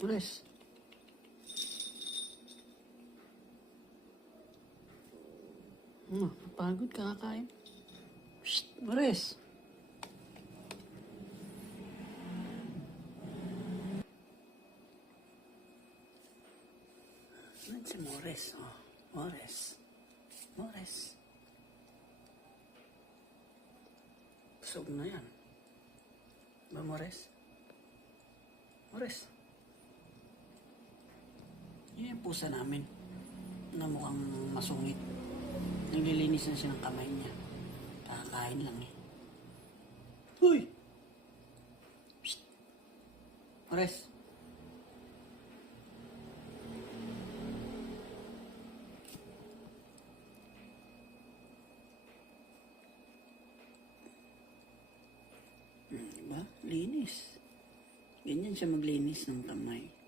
Mores. Napagod kakakain. Shh, Mores. Ano si Mores? Oh, Mores. Mores. Busog na yan. Ba, Mores? Mores. Yan yung pusa namin na mukhang masungit. Naglilinis na siya ng kamay niya. Kakakain lang eh. Uy! Psst! Mores! Diba? Linis. Ganyan siya maglinis ng kamay.